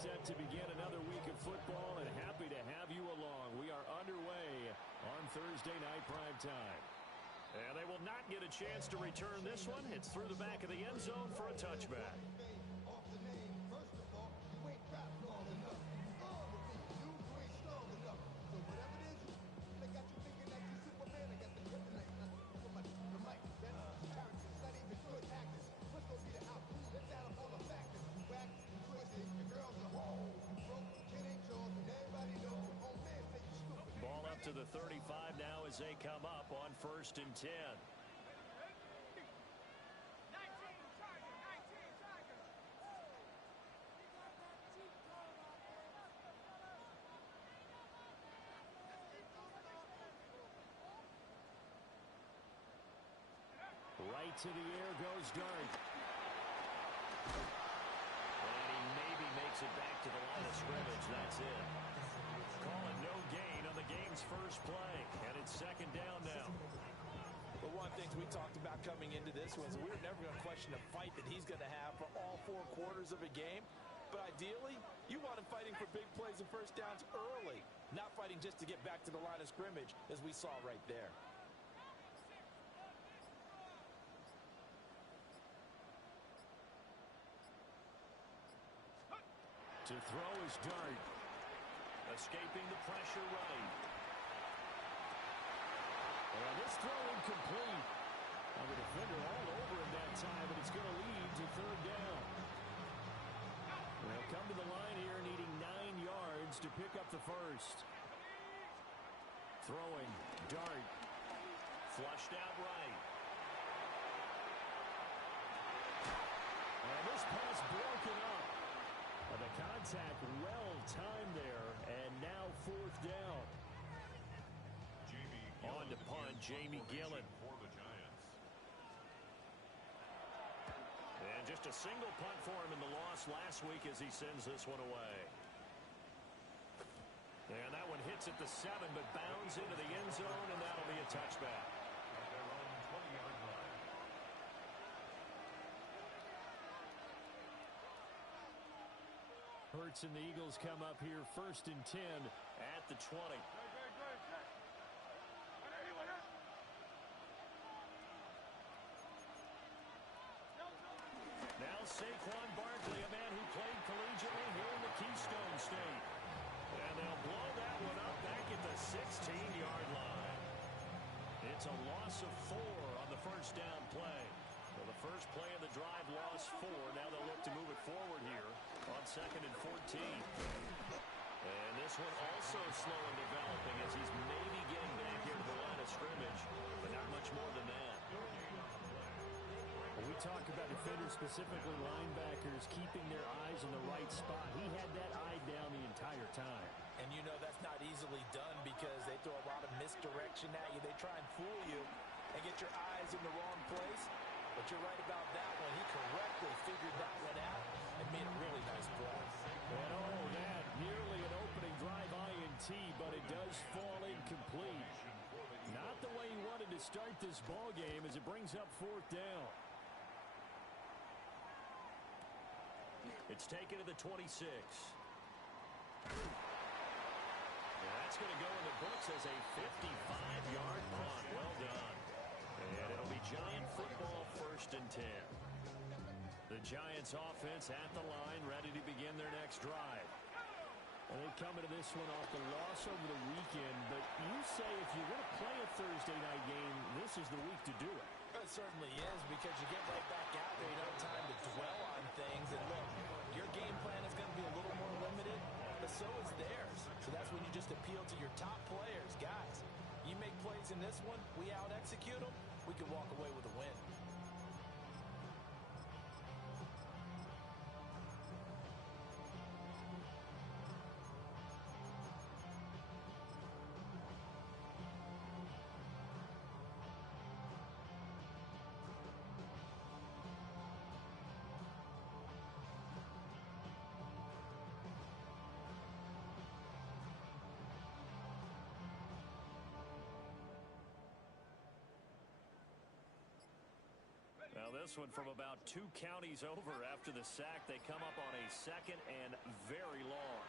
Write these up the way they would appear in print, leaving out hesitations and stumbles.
set to begin another week of football, and happy to have you along. We are underway on Thursday night prime time. And they will not get a chance to return this one. It's through the back of the end zone for a touchback. Ball up to the 35 now as they come up on 1st and 10. Right to the air goes Dart. And he maybe makes it back to the line of scrimmage. That's it. Call it no gain on the game's first play. And it's 2nd down now. But one thing we talked about coming into this was we were never going to question the fight that he's going to have for all 4 quarters of a game. But ideally, you want him fighting for big plays and first downs early, not fighting just to get back to the line of scrimmage, as we saw right there. To throw is Dart. Escaping the pressure right. Well, this throw incomplete. Well, the defender all over him that time, but it's going to lead to 3rd down. They'll come to the line here needing 9 yards to pick up the first. Throwing, Dart. Flushed out right. And this pass broken up. The contact well timed there, and now 4th down. On to punt, Jamie Gillen. For the Giants. And just a single punt for him in the loss last week as he sends this one away. And that one hits at the 7, but bounds into the end zone, and that'll be a touchback. At their own 20-yard line. Hurts and the Eagles come up here 1st and 10 at the 20. Now Saquon Barkley, a man who played collegiately here in the Keystone State. And they'll blow that one up back at the 16-yard line. It's a loss of 4 on the first down play. Well, the first play of the drive lost 4. Now they'll look to move it forward here on 2nd and 14. And this one also slow in developing as he's maybe getting back here to the line of scrimmage, but not much more than that. When we talk about defenders, specifically linebackers, keeping their eyes in the right spot, he had that eye down the entire time. And you know that's not easily done because they throw a lot of misdirection at you. They try and fool you and get your eyes in the wrong place. But you're right about that one. He correctly figured that one out and made a really nice play. And oh, that nearly an opening drive INT, but it does fall incomplete. Not the way he wanted to start this ball game as it brings up 4th down. It's taken to the 26. That's going to go in the books as a 55-yard punt. Well done. And it'll be Giant football 1st and 10. The Giants offense at the line, ready to begin their next drive. And they come into this one off the loss over the weekend, but you say if you're going to play a Thursday night game, this is the week to do it. It certainly is because you get right back out there. You don't have time to dwell on things. And look, your game plan is going to be a little more limited, but so is theirs. So that's when you just appeal to your top players. Guys, you make plays in this one, we out-execute them, we can walk away with a win. Well, this one from about 2 counties over after the sack. They come up on a 2nd and very long.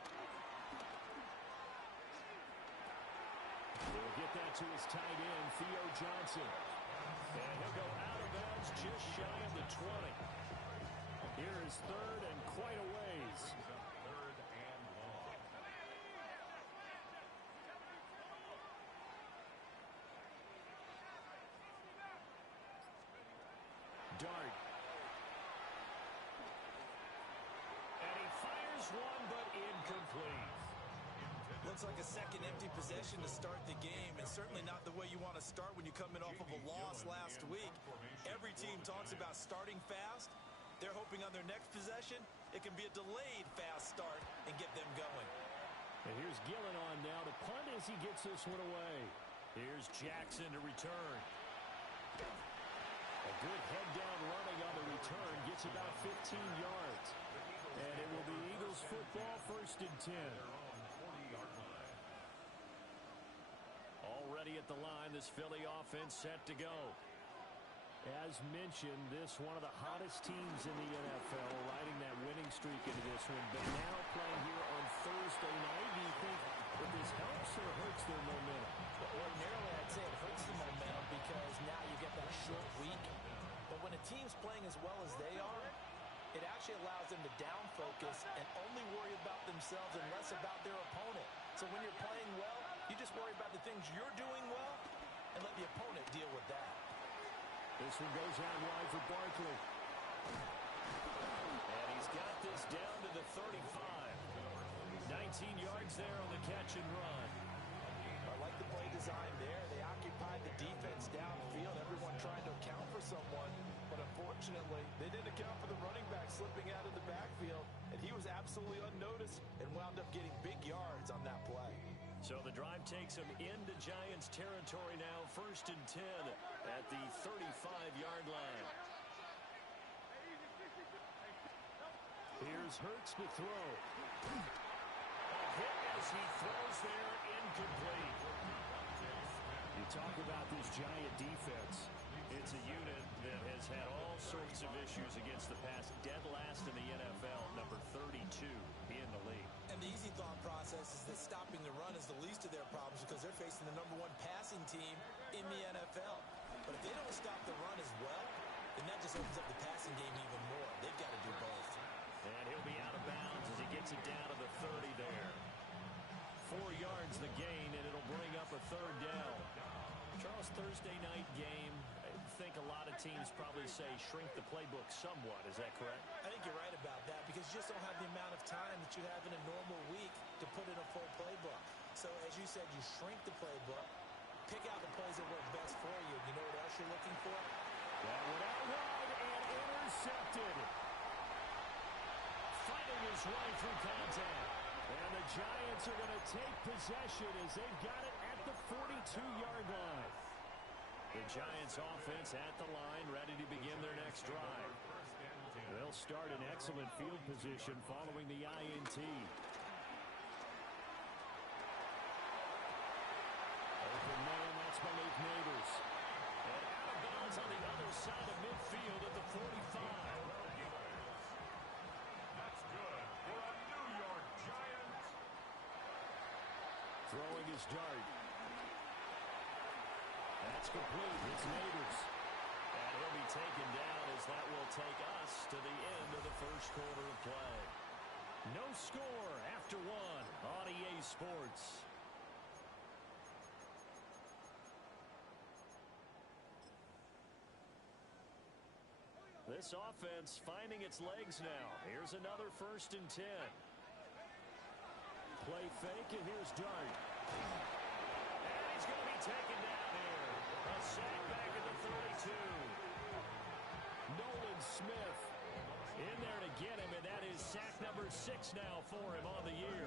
He'll get that to his tight end, Theo Johnson. And he'll go out of bounds just shy of the 20. Here is 3rd and quite a ways. 3rd and long. Dart. And he fires one, but incomplete. Looks like a second empty possession to start the game, and certainly not the way you want to start when you come in off of a loss last week. Every team talks about starting fast. They're hoping on their next possession, it can be a delayed fast start and get them going. And here's Gillen on now to punt as he gets this one away. Here's Jackson to return. A good head-down running on the return. Gets about 15 yards. And it will be Eagles football, 1st and 10. Already at the line, this Philly offense set to go. As mentioned, this one of the hottest teams in the NFL, riding that winning streak into this one. But now playing here on Thursday night, do you think that this helps or hurts their momentum? Well, ordinarily, I'd say it hurts the momentum because now you get that short week. But when a team's playing as well as they are, it actually allows them to down focus and only worry about themselves and less about their opponent. So when you're playing well, you just worry about the things you're doing well and let the opponent deal with that. This one goes out wide for Barkley. And he's got this down to the 35. 19 yards there on the catch and run. I like the play design there. They occupied the defense downfield, everyone trying to account for someone. But unfortunately, they didn't account for the running back slipping out of the backfield. And he was absolutely unnoticed and wound up getting big yards on that play. So the drive takes him into Giants territory now, 1st and 10 at the 35-yard line. Here's Hurts to throw. A hit as he throws there, incomplete. You talk about this Giant defense. It's a unit that has had all sorts of issues against the pass, dead last in the NFL, number 32 in the league. And the easy thought process is that stopping the run is the least of their problems because they're facing the #1 passing team in the NFL. But if they don't stop the run as well, then that just opens up the passing game even more. They've got to do both. And he'll be out of bounds as he gets it down to the 30 there. 4 yards the gain, and it'll bring up a 3rd down. Charles, Thursday night game, I think a lot of teams probably say shrink the playbook somewhat. Is that correct? I think you're right about that because you just don't have the amount of time that you have in a normal week to put in a full playbook. So as you said, you shrink the playbook, pick out the plays that work best for you. You know what else you're looking for? That went out wide and intercepted. Fighting his way through contact. And the Giants are going to take possession as they've got it at the 42-yard line. The Giants offense at the line, ready to begin their next drive. They'll start in excellent field position following the INT. Open man, that's Malik Neighbors. And out of bounds on the other side of midfield at the 45. That's good for a New York Giants. Throwing his dart. That's complete. It's Neighbors. And he'll be taken down as that will take us to the end of the first quarter of play. No score after 1 on EA Sports. This offense finding its legs now. Here's another 1st and 10. Play fake, and here's Dart. And he's going to be taken down here. A sack back at the 32. Nolan Smith In there to get him, and that is sack number 6 now for him on the year.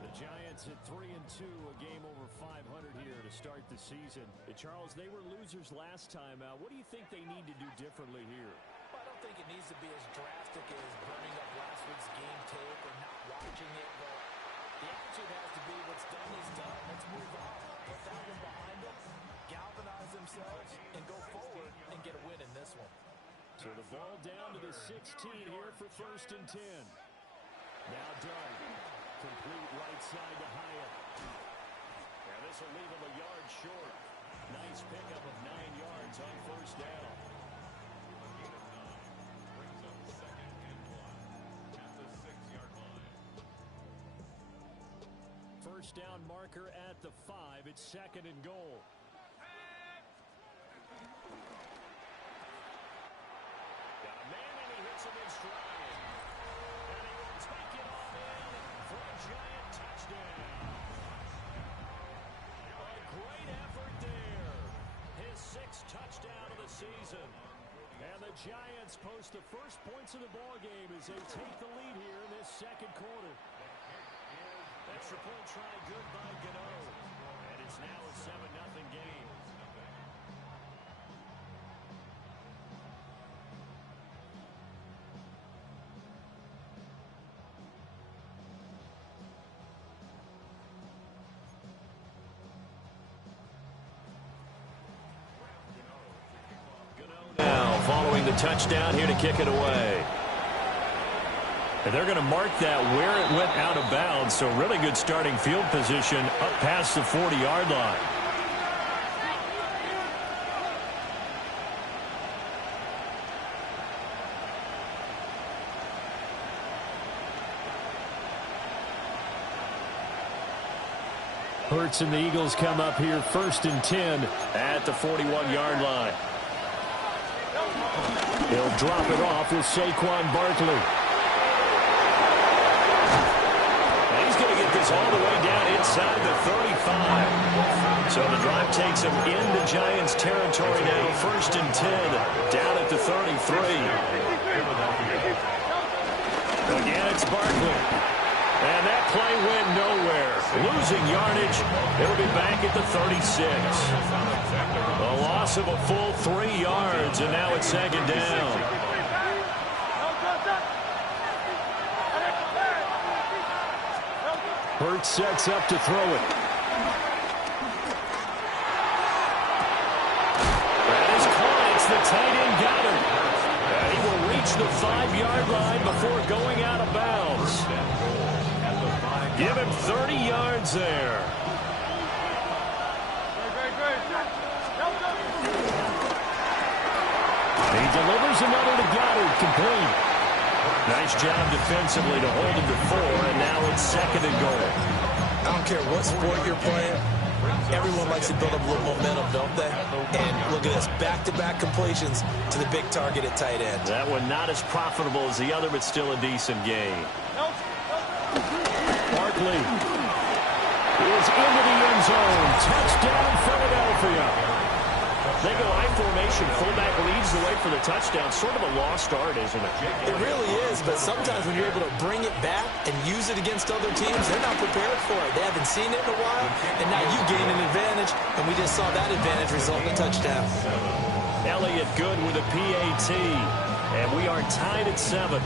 The Giants at 3-2, a game over 500 here to start the season. Charles, they were losers last time out. What do you think they need to do differently here? Well, I don't think it needs to be as drastic as burning up last week's game tape or not watching it, but the attitude has to be what's done is done. Let's move on. Put that one behind them, galvanize themselves, and go forward and get a win in this one. So the ball down to the 16 here for 1st and 10. Now Dunn. Complete right side to Hyatt. And this will leave him a yard short. Nice pickup of 9 yards on 1st down. Brings up 2nd and 1 at the 6-yard line. 1st down marker at the 5. It's 2nd and goal. Got a man and he hits him in stride. And he will take it all in for a Giant touchdown. A great effort there. His 6th touchdown of the season. And the Giants post the first points of the ball game as they take the lead here in this 2nd quarter. Extra point try good by Gano. And it's now a 7-0 game. Now, following the touchdown here to kick it away. And they're going to mark that where it went out of bounds, so really good starting field position up past the 40-yard line. Hurts and the Eagles come up here 1st and 10 at the 41-yard line. He'll drop it off with Saquon Barkley. And he's going to get this all the way down inside the 35. So the drive takes him into Giants territory now. 1st and 10 down at the 33. Again, it's Barkley. And that play went nowhere. Losing yardage. It'll be back at the 36. A loss of a full 3 yards, and now it's 2nd down. Hurts sets up to throw it. And his clients, the tight end, got him. And he will reach the 5-yard line before going out of bounds. Give him 30 yards there. He delivers another to Goddard, complete. Nice job defensively to hold him to 4, and now it's 2nd and goal. I don't care what sport you're playing. Everyone likes to build up a little momentum, don't they? And look at this, back-to-back completions to the big target at tight end. That one not as profitable as the other, but still a decent game. Barkley is into the end zone. Touchdown, Philadelphia. They go I formation. Fullback leads the way for the touchdown. Sort of a lost art, isn't it? It really is, but sometimes when you're able to bring it back and use it against other teams, they're not prepared for it. They haven't seen it in a while, and now you gain an advantage, and we just saw that advantage result in a touchdown. Elliott good with a PAT, and we are tied at 7.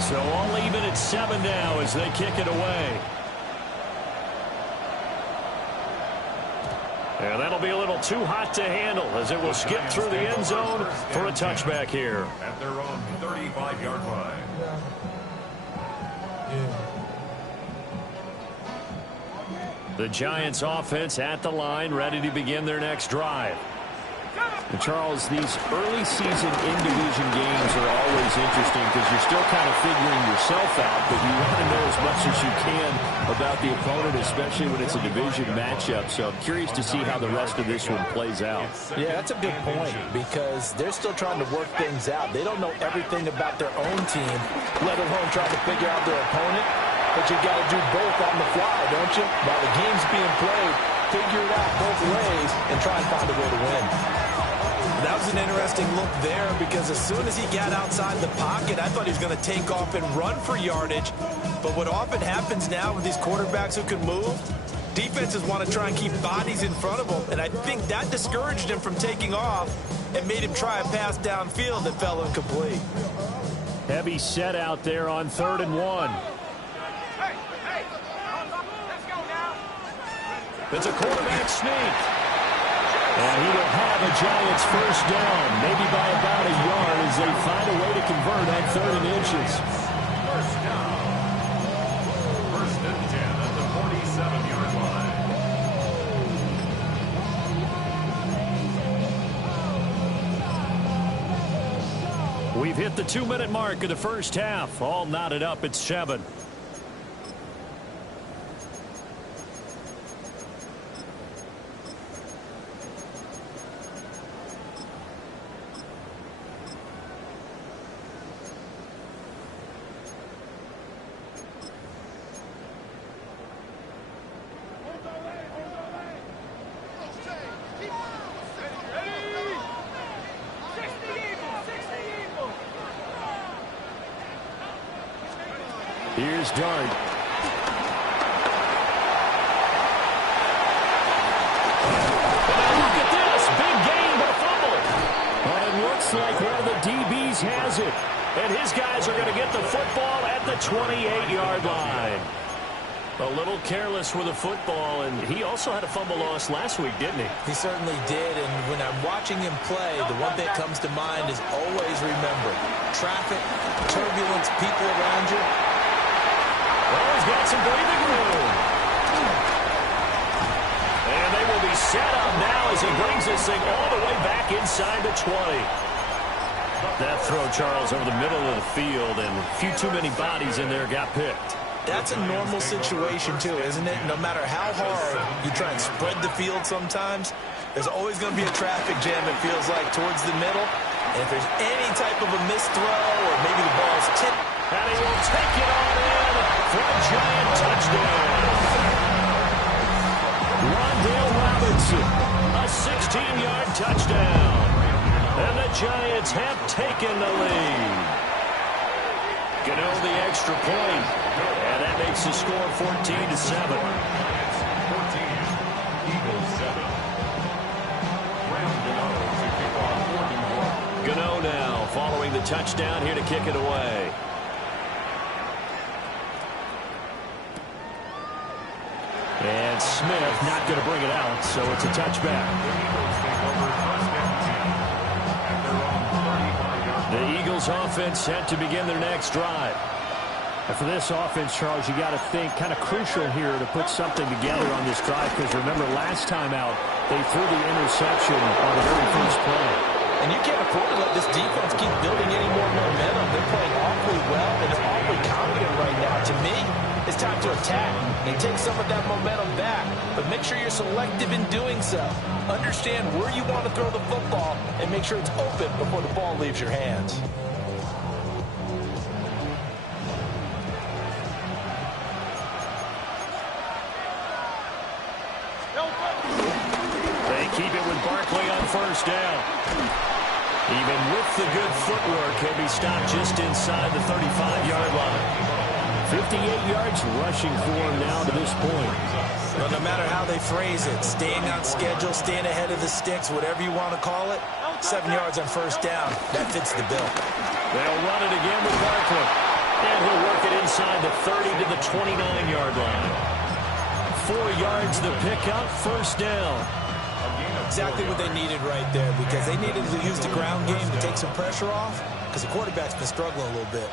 So all even at 7 now as they kick it away. And that'll be a little too hot to handle as it will skip through the end zone for a touchback here. At their own 35-yard line. The Giants offense at the line, ready to begin their next drive. And Charles, these early season in-division games are always interesting because you're still kind of figuring yourself out, but you want to know as much as you can about the opponent, especially when it's a division matchup. So I'm curious to see how the rest of this one plays out. Yeah, that's a good point because they're still trying to work things out. They don't know everything about their own team, let alone trying to figure out their opponent. But you got to do both on the fly, don't you? While the game's being played, figure it out both ways and try and find a way to win. That was an interesting look there because as soon as he got outside the pocket, I thought he was going to take off and run for yardage. But what often happens now with these quarterbacks who can move, defenses want to try and keep bodies in front of them. And I think that discouraged him from taking off and made him try a pass downfield that fell incomplete. Heavy set out there on 3rd and 1. It's a quarterback sneak. And he will have a Giants first down, maybe by about a yard as they find a way to convert on 3rd and inches. First down. 1st and 10 at the 47-yard line. We've hit the 2-minute mark of the first half. All knotted up at 7. Here's Dart. And look at this. Big gain, but a fumble. Well, it looks like one of the DBs has it. And his guys are going to get the football at the 28-yard line. A little careless with the football, and he also had a fumble loss last week, didn't he? He certainly did, and when I'm watching him play, the one thing that comes to mind is always remember, traffic, turbulence, people around you. Well, he's got some breathing room. And they will be set up now as he brings this thing all the way back inside the 20. That throw, Charles, over the middle of the field, and a few too many bodies in there got picked. That's a normal situation, too, isn't it? No matter how hard you try and spread the field sometimes, there's always going to be a traffic jam, it feels like, towards the middle. And if there's any type of a missed throw or maybe the ball's tipped, and he will take it on in for a Giant touchdown. Rondale Robinson, a 16-yard touchdown. And the Giants have taken the lead. Gano the extra point. And that makes the score 14-7. Gano now following the touchdown here to kick it away. And Smith not going to bring it out, so it's a touchback. The Eagles offense set to begin their next drive. And for this offense, Charles, you got to think kind of crucial here to put something together on this drive, because remember last time out they threw the interception on the very first play. And you can't afford to let this defense keep building any more momentum. They're playing awfully well, and they're awfully confident right now. To me, it's time to attack and take some of that momentum back. But make sure you're selective in doing so. Understand where you want to throw the football and make sure it's open before the ball leaves your hands. They keep it with Barkley on first down. Even with the good footwork, he'll be stopped just inside the 35-yard line. 58 yards rushing for him now to this point. Well, no matter how they phrase it, staying on schedule, staying ahead of the sticks, whatever you want to call it, 7 yards on first down, that fits the bill. They'll run it again with Barkley. And he'll work it inside the 30 to the 29-yard line. 4 yards the pickup, first down. Exactly what they needed right there, because they needed to use the ground game to take some pressure off, because the quarterback's been struggling a little bit.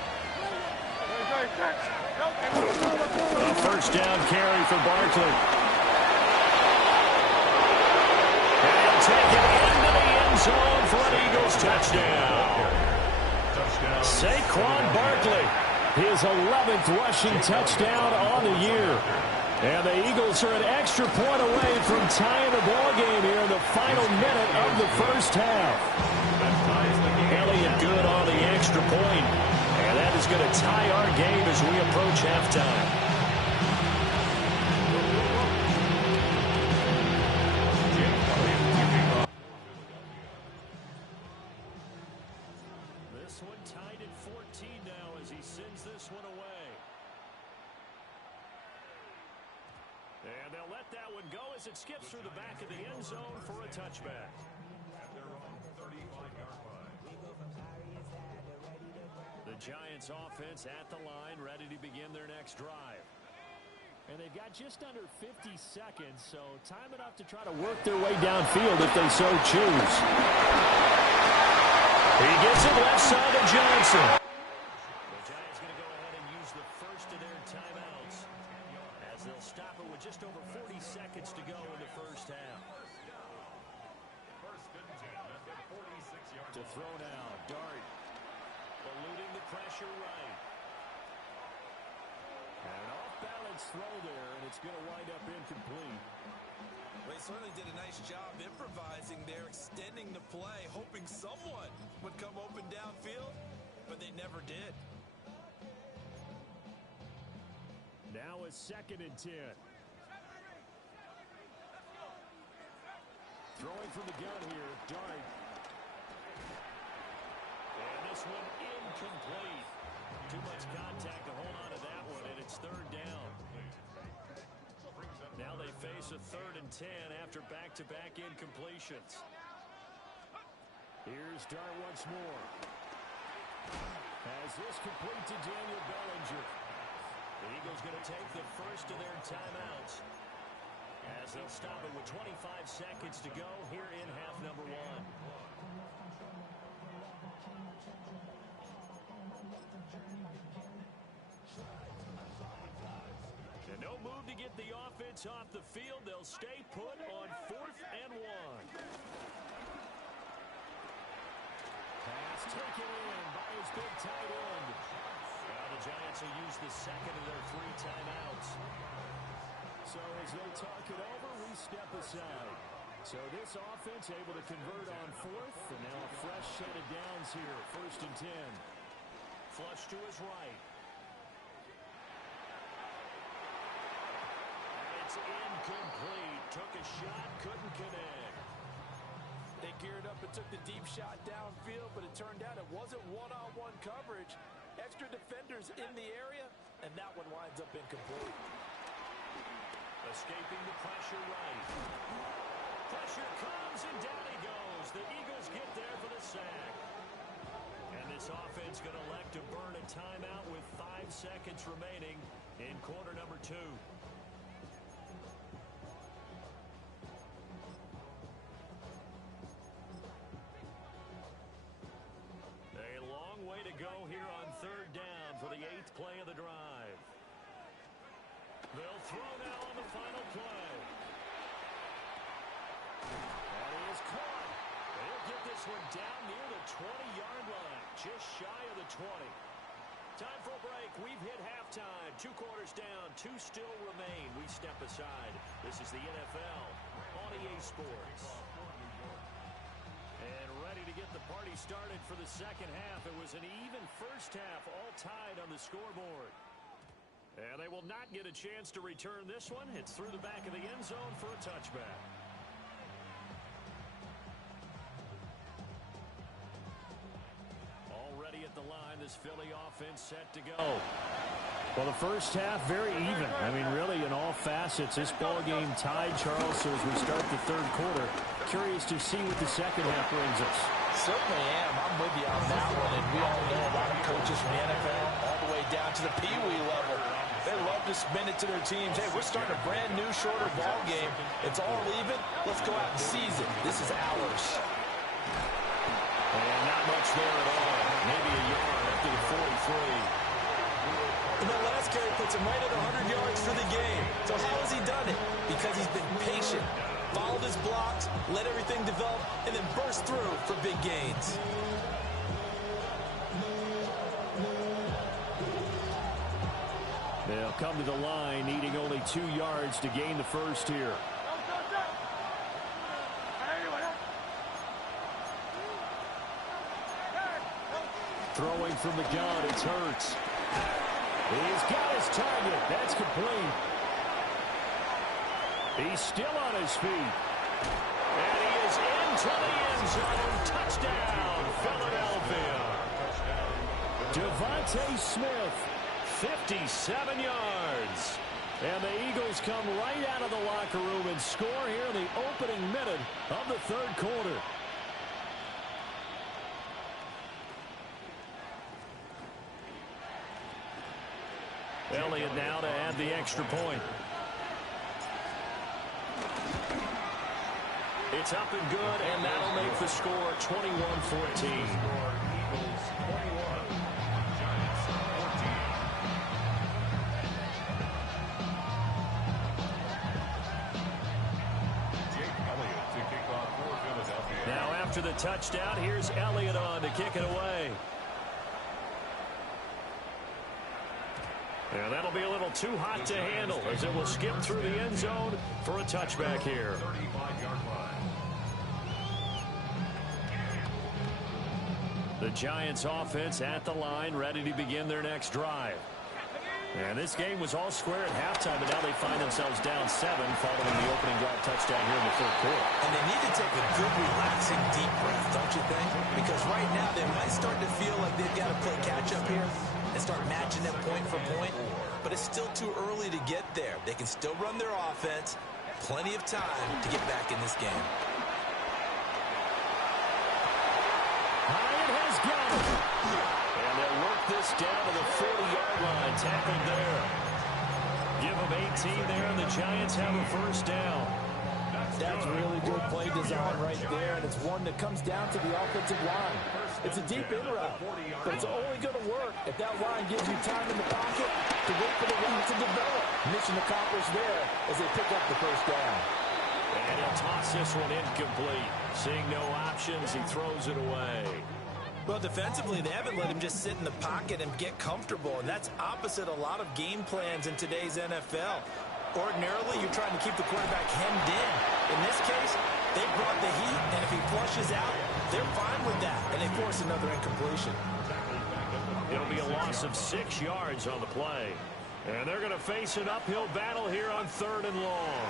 A first down carry for Barkley. And he'll take it into the end zone for an Eagles touchdown. Saquon Barkley, his 11th rushing touchdown on the year. And the Eagles are an extra point away from tying the ball game here in the final minute of the first half. Elliott good on the extra point. And that is going to tie our game as we approach halftime. This one tied at 14 now as he sends this one away. And they'll let that one go as it skips through the back of the end zone for a touchback. The Giants offense at the line, ready to begin their next drive. And they've got just under 50 seconds, so time enough to try to work their way downfield if they so choose. He gets it left side to Johnson. The Giants going to go ahead and use the first of their timeouts as they'll stop it with just over 40 seconds to go in the first half. To throw now, Dart. Eluding the pressure right. And an off-balance throw there, and it's going to wind up incomplete. Well, he certainly did a nice job improvising there, extending the play, hoping someone would come open downfield, but they never did. Now a 2nd and 10. Throwing from the gun here, Dart. And this one incomplete. Too much contact to hold on to that one, and it's 3rd down. Now they face a 3rd and 10 after back-to-back incompletions. Here's Dart once more. Has this complete to Daniel Bellinger. The Eagles going to take the first of their timeouts as they'll stop it with 25 seconds to go here in half number 1. And no move to get the offense off the field. They'll stay put on 4th and 1. Pass taken in by his big tight end. Now the Giants will use the 2nd of their 3 timeouts. So as they talk it over, we step aside. So this offense able to convert on 4th, and now a fresh set of downs here, 1st and 10. Flush to his right. And it's incomplete. Took a shot, couldn't connect. They geared up and took the deep shot downfield, but it turned out it wasn't one-on-one coverage. Extra defenders in the area, and that one winds up incomplete. Escaping the pressure right. Pressure comes, and down he goes. The Eagles get there for the sack. And this offense going to elect to burn a timeout with 5 seconds remaining in quarter number 2. A long way to go here on 3rd down for the 8th play of the drive. They'll throw now on the final play. And he is caught. They'll get this one down near the 20-yard line, just shy of the 20. Time for a break. We've hit halftime. 2 quarters down, 2 still remain. We step aside. This is the NFL on EA Sports. And ready to get the party started for the second half. It was an even first half, all tied on the scoreboard. And they will not get a chance to return this one. It's through the back of the end zone for a touchback. Already at the line, this Philly offense set to go. Well, the first half, very even. I mean, really, in all facets, this ball game tied, Charles. So as we start the 3rd quarter, curious to see what the second half brings us. Certainly am. I'm with you on that one. And we all know a lot of coaches from the NFL all the way down to the Pee-wee level. They love to spin it to their teams. Hey, we're starting a brand new, shorter ball game. It's all even. Let's go out and seize it. This is ours. And not much there at all. Maybe a yard up to the 43. And that last carry puts him right at 100 yards for the game. So how has he done it? Because he's been patient, followed his blocks, let everything develop, and then burst through for big gains. They'll come to the line, needing only 2 yards to gain the first here. Throwing from the gun, it's Hurts. He's got his target. That's complete. He's still on his feet. And he is into the end zone. Touchdown, Philadelphia. Devontae Smith, 57 yards. And the Eagles come right out of the locker room and score here in the opening minute of the 3rd quarter. Elliott now to add the extra point. It's up and good, and that'll make the score 21-14. Now after the touchdown, here's Elliott on to kick it away. And that'll be a little too hot to handle as it will skip through the end zone for a touchback here. The Giants offense at the line, ready to begin their next drive. And this game was all square at halftime, but now they find themselves down 7 following the opening drive touchdown here in the third quarter. And they need to take a good, relaxing, deep breath, don't you think? Because right now they might start to feel like they've got to play catch-up here and start matching them point for point. But it's still too early to get there. They can still run their offense. Plenty of time to get back in this game. Hyatt has got it. And they'll work this down to the 40-yard line. Tackled there. Give them 18 there, and the Giants have a first down. That's really good play design right there, and it's one that comes down to the offensive line. It's a deep in route, but it's only going to work if that line gives you time in the pocket to wait for the route to develop. Mission accomplished there as they pick up the first down. And he'll toss this one incomplete. Seeing no options, he throws it away. Well, defensively, they haven't let him just sit in the pocket and get comfortable, and that's opposite a lot of game plans in today's NFL. Ordinarily, you're trying to keep the quarterback hemmed in. In this case, they brought the heat, and if he flushes out, they're fine with that, and they force another incompletion. It'll be a loss of 6 yards on the play. And they're going to face an uphill battle here on 3rd and long.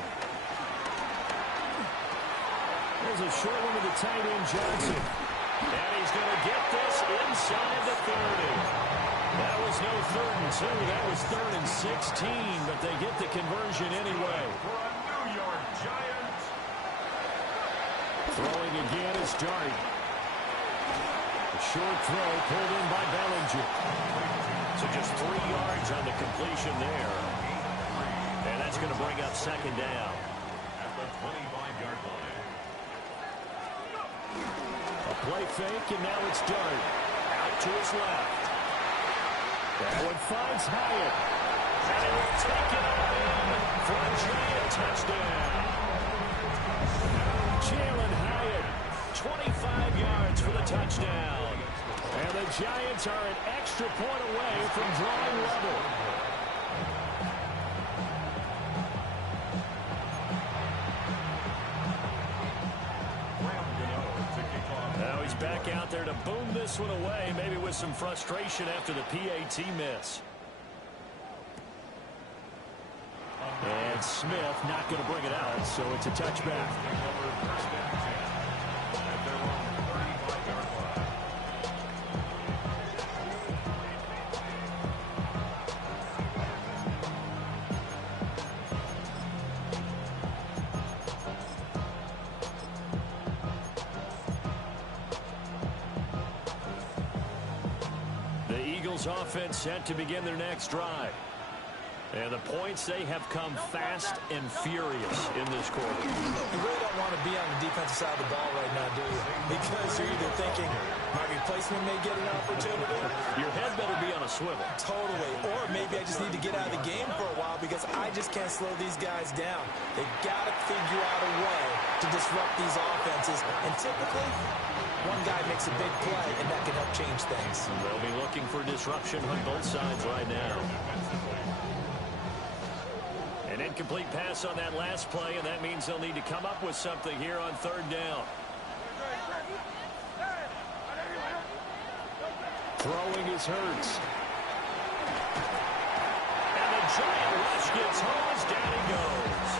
There's a short one to the tight end, Johnson. And he's going to get this inside the 30. That was no 3rd and 2. That was 3rd and 16, but they get the conversion anyway. For a New York Giants. Throwing again is Dart. A short throw pulled in by Bellinger. So just 3 yards on the completion there. And that's going to bring up 2nd down. At the 25-yard line. A play fake, and now it's Dart. Out to his left. That one finds Hyatt. And he will take it all in for a Giant touchdown. Jalen Hyatt, 25 yards for the touchdown. And the Giants are an extra point away from drawing level. Now he's back out there to boom this one away, maybe with some frustration after the PAT miss. And Smith not going to bring it out, so it's a touchback. Offense set to begin their next drive. And the points, they have come fast and furious in this quarter. You really don't want to be on the defensive side of the ball right now, do you? Because you're either thinking my replacement may get an opportunity. Your head better be on a swivel. Totally. Or maybe I just need to get out of the game for a while because I just can't slow these guys down. They've got to figure out a way to disrupt these offenses. And typically, one guy makes a big play, and that can help change things. They'll be looking for disruption on both sides right now. An incomplete pass on that last play, and that means they'll need to come up with something here on 3rd down. Throwing is Hurts. And the Giant rush gets home as down he goes.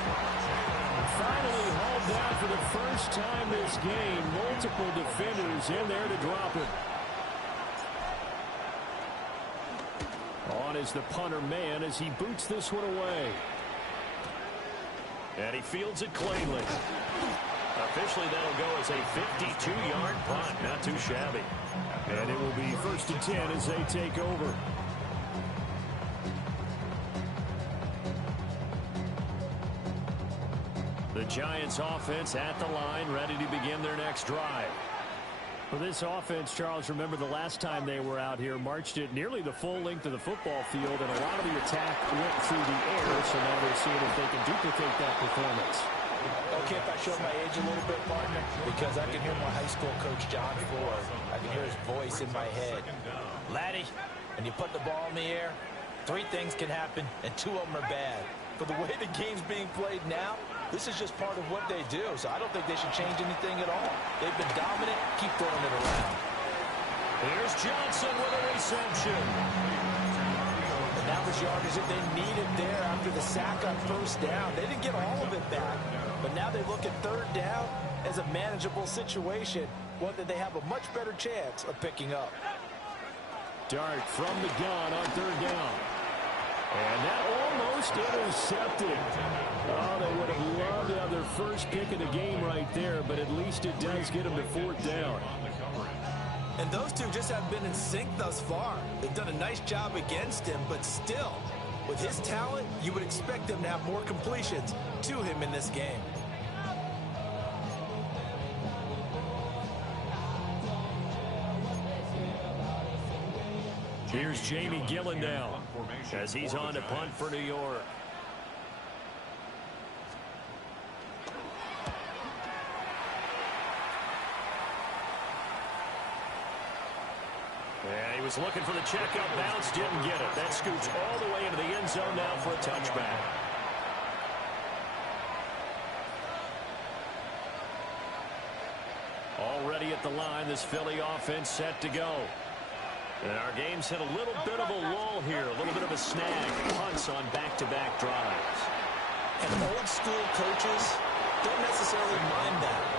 Finally hauled down for the first time this game. Multiple defenders in there to drop it. On is the punter man as he boots this one away. And he fields it cleanly. Officially, that'll go as a 52-yard punt. Not too shabby. And it will be 1st and 10 as they take over. The The Giants offense at the line, ready to begin their next drive. For this offense, Charles, remember the last time they were out here, marched it nearly the full length of the football field, and a lot of the attack went through the air, so now they're seeing if they can duplicate that performance. Okay, if I show my age a little bit, partner, because I can hear my high school coach, John Ford. I can hear his voice in my head. Laddie, when you put the ball in the air, 3 things can happen, and 2 of them are bad. For the way the game's being played now, this is just part of what they do, so I don't think they should change anything at all. They've been dominant. Keep throwing it around. Here's Johnson with a reception. And that was yardage that they needed there after the sack on first down. They didn't get all of it back, but now they look at third down as a manageable situation, one that they have a much better chance of picking up. Dart from the gun on third down. And that almost intercepted. Oh, they would have loved to have their first pick of the game right there, but at least it does get them to fourth down. And those two just have been in sync thus far. They've done a nice job against him, but still, with his talent, you would expect him to have more completions to him in this game. Here's Jamie Gillen now as he's on to punt for New York. And he was looking for the checkup bounce, didn't get it. That scoots all the way into the end zone now for a touchback. Already at the line, this Philly offense set to go. And our game's hit a little bit of a lull here, a little bit of a snag. Punts on back-to-back drives. And old-school coaches don't necessarily mind that.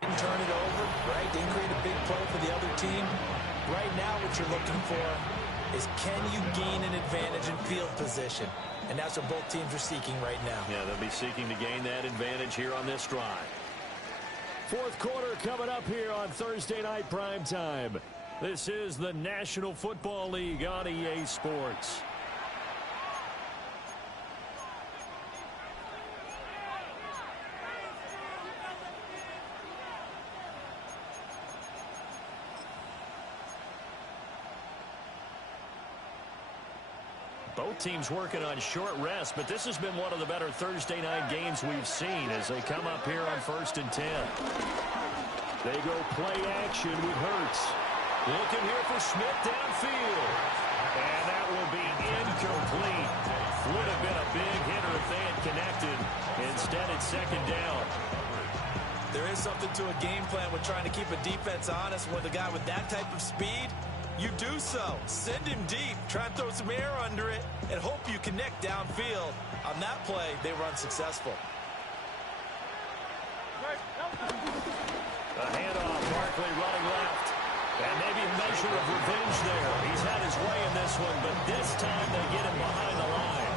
Didn't turn it over, right? Didn't create a big play for the other team. Right now what you're looking for is, can you gain an advantage in field position? And that's what both teams are seeking right now. Yeah, they'll be seeking to gain that advantage here on this drive. Fourth quarter coming up here on Thursday Night Primetime. This is the National Football League on EA Sports. Both teams working on short rest, but this has been one of the better Thursday night games we've seen as they come up here on 1st and 10. They go play action with Hurts. Looking here for Smith downfield. And that will be incomplete. Would have been a big hitter if they had connected. Instead, it's second down. There is something to a game plan with trying to keep a defense honest with a guy with that type of speed. You do so. Send him deep. Try and throw some air under it and hope you connect downfield. On that play, they were unsuccessful. A handoff. Barkley running left. And maybe a measure of revenge there. He's had his way in this one, but this time they get him behind the line.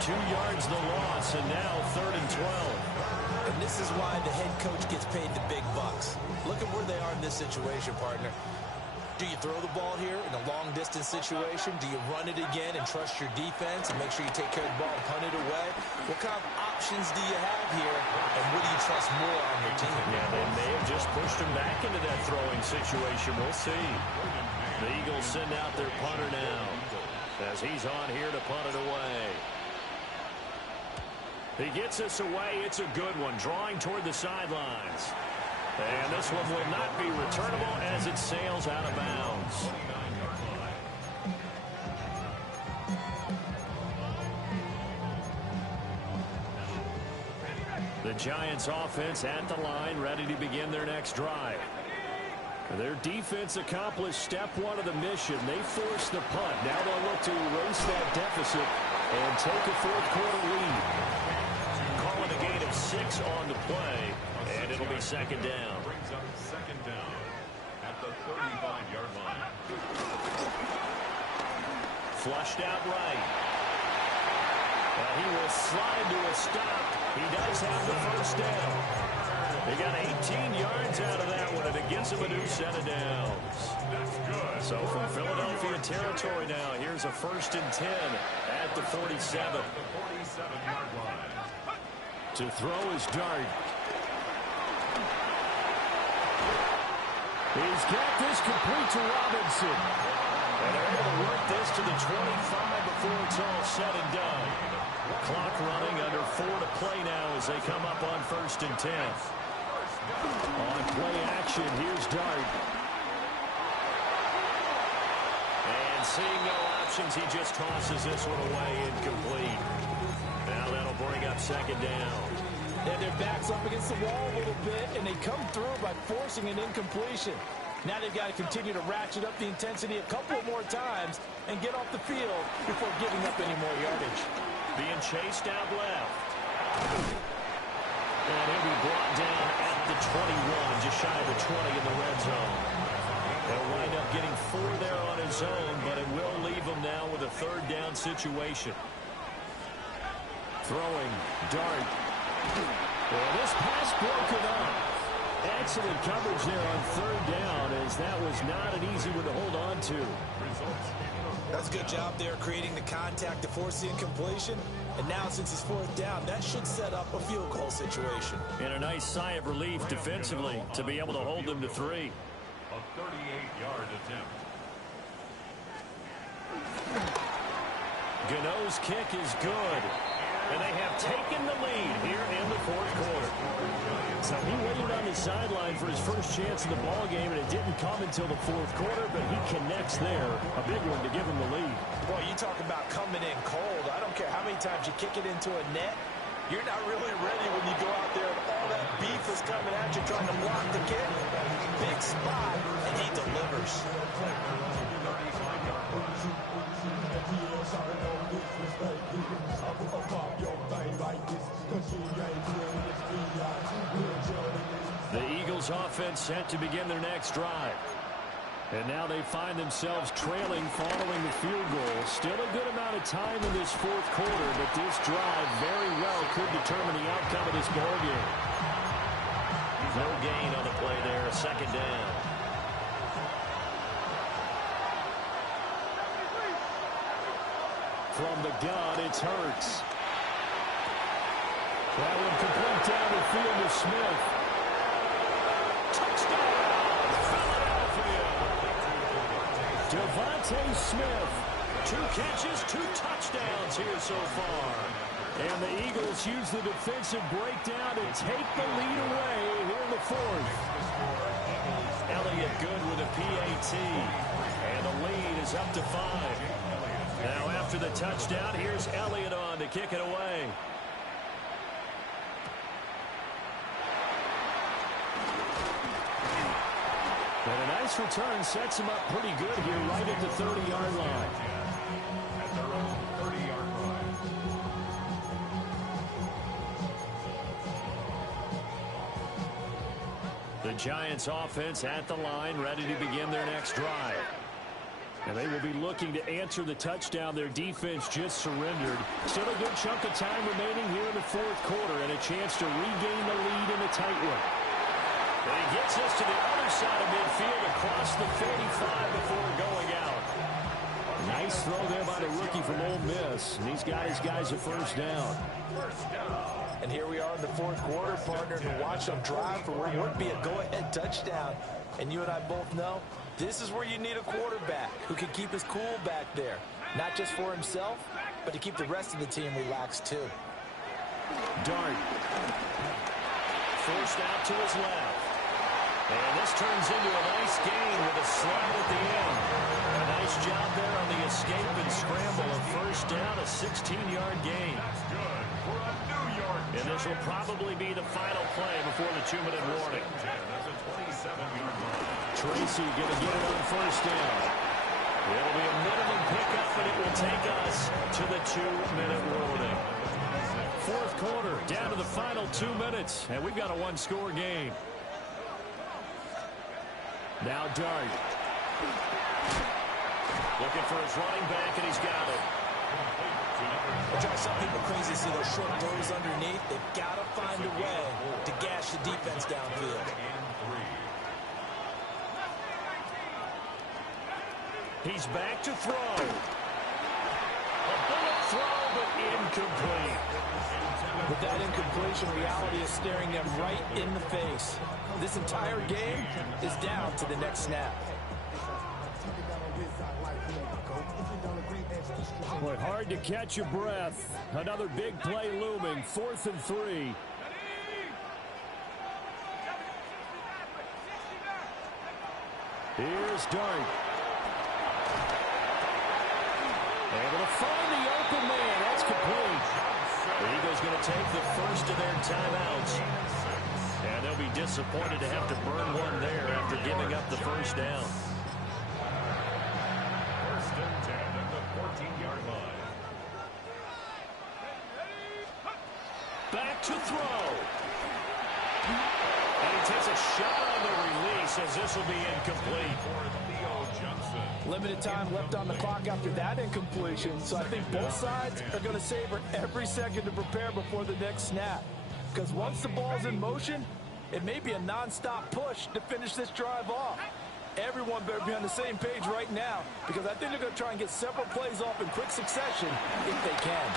2 yards the loss, and now 3rd and 12. And this is why the head coach gets paid the big bucks. Look at where they are in this situation, partner. Do you throw the ball here in a long-distance situation? Do you run it again and trust your defense and make sure you take care of the ball and punt it away? What kind of options do you have here, and what do you trust more on your team? Yeah, they may have just pushed him back into that throwing situation. We'll see. The Eagles send out their punter now as he's on here to punt it away. He gets us away. It's a good one, drawing toward the sidelines. And this one will not be returnable as it sails out of bounds. The Giants offense at the line, ready to begin their next drive. Their defense accomplished step 1 of the mission. They forced the punt. Now they'll look to erase that deficit and take a fourth quarter lead. Calling a gain of 6 on the play. And it'll be second down. Brings up second down at the 35-yard line. Flushed out right. He will slide to a stop. He does have the first down. They got 18 yards out of that one, and it gives him a new set of downs. So from Philadelphia territory now, here's a 1st and 10 at the 47. To throw is Dart. He's got this complete to Robinson. And they're able to work this to the 25 before it's all said and done. Clock running, under 4 to play now as they come up on 1st and 10. On play action, here's Dart. And seeing no options, he just tosses this one away incomplete. Now that'll bring up 2nd down. And their back's up against the wall a little bit, and they come through by forcing an incompletion. Now they've got to continue to ratchet up the intensity a couple more times and get off the field before giving up any more yardage. Being chased out left. And he'll be brought down at the 21, just shy of the 20 in the red zone. He'll wind up getting 4 there on his own, but it will leave him now with a 3rd down situation. Throwing, Dart. Well, this pass broken up. Excellent coverage there on 3rd down, as that was not an easy one to hold on to. That's a good job there creating the contact to force the incompletion. And now since it's 4th down, that should set up a field goal situation. And a nice sigh of relief defensively to be able to hold them to 3. A 38-yard attempt. Gano's kick is good. And they have taken the lead here in the 4th quarter. So he waited on the sideline for his first chance in the ball game, and it didn't come until the 4th quarter, but he connects there. A big one to give him the lead. Boy, you talk about coming in cold. I don't care how many times you kick it into a net. You're not really ready when you go out there and all that beef is coming at you trying to block the kick. Big spot, and he delivers. The Eagles offense set to begin their next drive. And now they find themselves trailing following the field goal. Still a good amount of time in this 4th quarter, but this drive very well could determine the outcome of this ball game. No gain on the play there, 2nd down. From the gun, it's Hurts. That one complete down the field to Smith. Touchdown, Philadelphia. Devontae Smith. 2 catches, 2 touchdowns here so far. And the Eagles use the defensive breakdown to take the lead away here in the 4th. Elliott good with a PAT. And the lead is up to 5. Now after the touchdown, here's Elliott on to kick it away. And a nice return sets him up pretty good here right at the 30-yard line. At their own 30-yard line. The Giants offense at the line, ready to begin their next drive. And they will be looking to answer the touchdown their defense just surrendered. Still a good chunk of time remaining here in the 4th quarter, and a chance to regain the lead in a tight one. And he gets this to the other side of midfield across the 45 before going out. Nice throw there by the rookie from Ole Miss. And he's got his guys a 1st down. And here we are in the 4th quarter, partner, to watch them drive for what would be a go-ahead touchdown. And you and I both know this is where you need a quarterback who can keep his cool back there. Not just for himself, but to keep the rest of the team relaxed too. Dart. Forced out to his left. And this turns into a nice gain with a slide at the end. A nice job there on the escape and scramble. A 1st down, a 16-yard gain. And this will probably be the final play before the 2-minute warning. Tracy going to get it on 1st down. It'll be a minimum pickup, and it will take us to the 2-minute warning. 4th quarter, down to the final 2 minutes, and we've got a 1-score game. Now Dart. Looking for his running back, and he's got it. It drives some people crazy to see those short throws underneath. They've got to find a way to gash the defense downfield. He's back to throw. A bullet throw, but incomplete. With that incompletion, reality is staring them right in the face. This entire game is down to the next snap. Boy, hard to catch your breath. Another big play looming. 4th and 3. Here's Dart. Able to find the open man. That's complete. The Eagles going to take the first of their timeouts. And they'll be disappointed to have to burn one there after giving up the first down. First and 10 at the 14-yard line. Back to throw. And he takes a shot on the release as this will be incomplete. Limited time left on the clock after that incompletion, so I think both sides are going to savor every second to prepare before the next snap. Because once the ball's in motion, it may be a non-stop push to finish this drive off. Everyone better be on the same page right now, because I think they're going to try and get several plays off in quick succession if they can.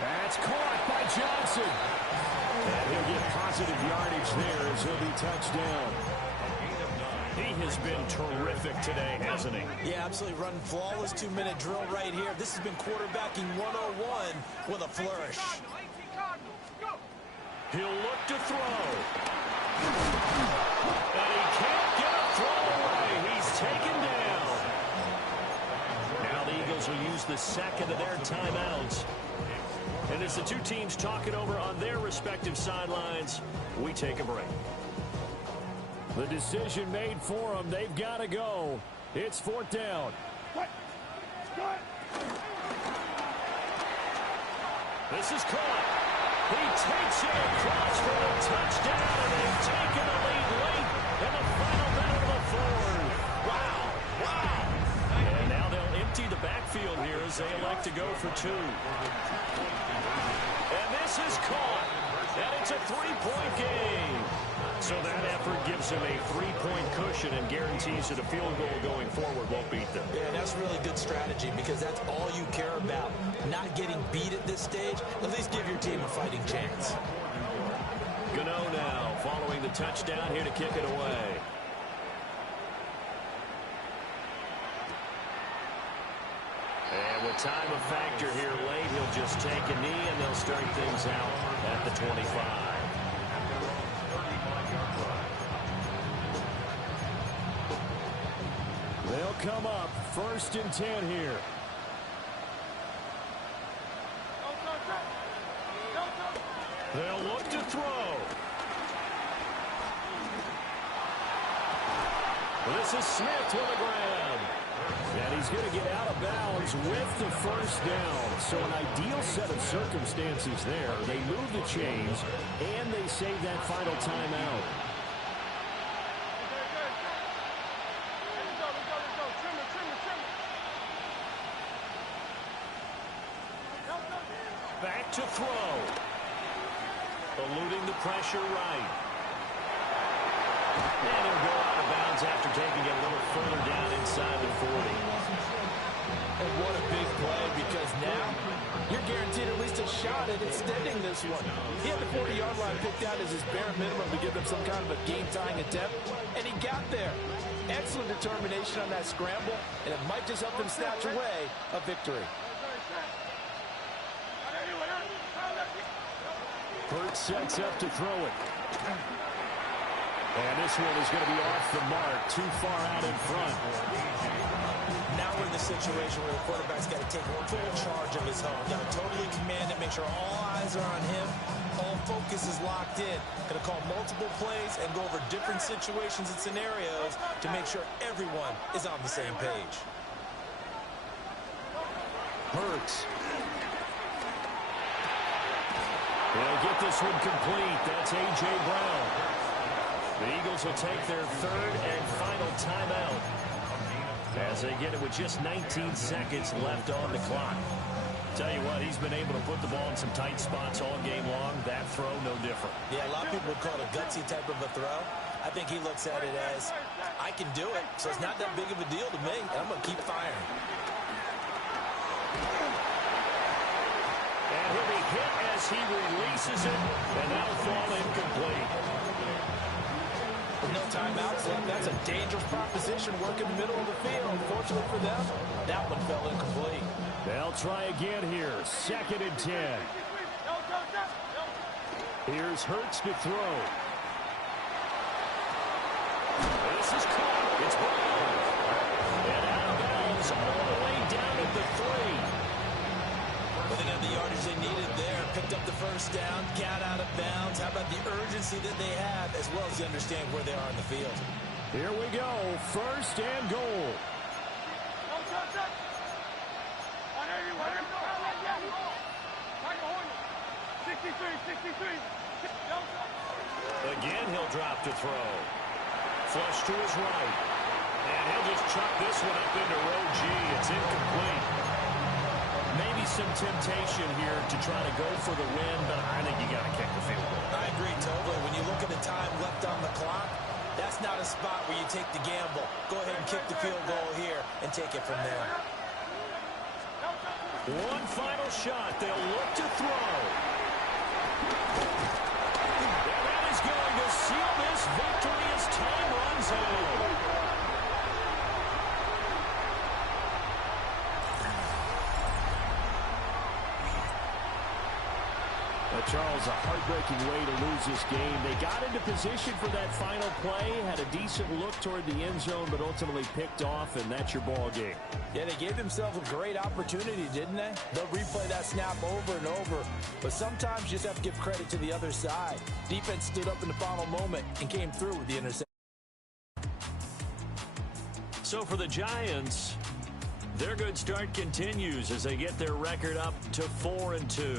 That's caught by Johnson. And he'll get positive yardage there as he'll be touched down. He has been terrific today, hasn't he? Yeah, absolutely running flawless 2-minute drill right here. This has been quarterbacking 101 with a flourish. He'll look to throw. And he can't get a throw away. He's taken down. Now the Eagles will use the second of their timeouts. And as the two teams talk it over on their respective sidelines, we take a break. The decision made for them. They've got to go. It's 4th down. This is caught. He takes it across for a touchdown, and they've taken the lead late in the final minute of the fourth. Wow. And now they'll empty the backfield here as they elect to go for 2. And this is caught. And it's a 3-point game. So that effort gives him a 3-point cushion and guarantees that a field goal going forward won't beat them. Yeah, that's really good strategy because that's all you care about. Not getting beat at this stage. At least give your team a fighting chance. Gano now following the touchdown here to kick it away. And with time a factor here late, he'll just take a knee and they'll start things out at the 25. They'll come up 1st and 10 here. They'll look to throw. This is Smith with a grab. And he's going to get out of bounds with the first down. So an ideal set of circumstances there. They move the chains, and they save that final timeout. Back to throw. Eluding the pressure right. And he'll go out of bounds after taking it a little further down inside the 40. And what a big play, because now you're guaranteed at least a shot at extending this one. He had the 40-yard line picked out as his bare minimum to give them some kind of a game-tying attempt, and he got there. Excellent determination on that scramble, and it might just help them snatch away a victory. Hurt sets up to throw it. And this one is going to be off the mark, too far out in front. Now we're in the situation where the quarterback's got to take full charge of his own. Got to totally command it, make sure all eyes are on him. All focus is locked in. Going to call multiple plays and go over different situations and scenarios to make sure everyone is on the same page. Hurts. They'll get this one complete. That's A.J. Brown. The Eagles will take their third and final timeout. as they get it with just 19 seconds left on the clock. Tell you what, he's been able to put the ball in some tight spots all game long. That throw, no different. Yeah, a lot of people would call it a gutsy type of a throw. I think he looks at it as, I can do it, so it's not that big of a deal to me, and I'm going to keep firing. And he'll be hit as he releases it, and that'll fall incomplete. With no timeouts left, that's a dangerous proposition, work in the middle of the field. Fortunately for them, that one fell incomplete. They'll try again here, 2nd and 10. Here's Hurts to throw. This is caught. It's Brown. And out of bounds all the way down at the 3. Well, they got the yardage they needed there. Picked up the first down, got out of bounds. How about the urgency that they have, as well as you understand where they are on the field. Here we go, 1st and goal. Again, he'll drop to throw. Flush to his right. And he'll just chuck this one up into row G. It's incomplete. Maybe some temptation here to try to go for the win, but I think you got to kick the field goal. I agree totally. When you look at the time left on the clock, that's not a spot where you take the gamble. Go ahead and kick the field goal here and take it from there. One final shot. They'll look to throw. And that is going to seal this victory as time runs out. Charles, a heartbreaking way to lose this game. They got into position for that final play, had a decent look toward the end zone, but ultimately picked off, and that's your ball game. Yeah, they gave themselves a great opportunity, didn't they? They'll replay that snap over and over, but sometimes you just have to give credit to the other side. Defense stood up in the final moment and came through with the interception. So for the Giants, their good start continues as they get their record up to 4-2.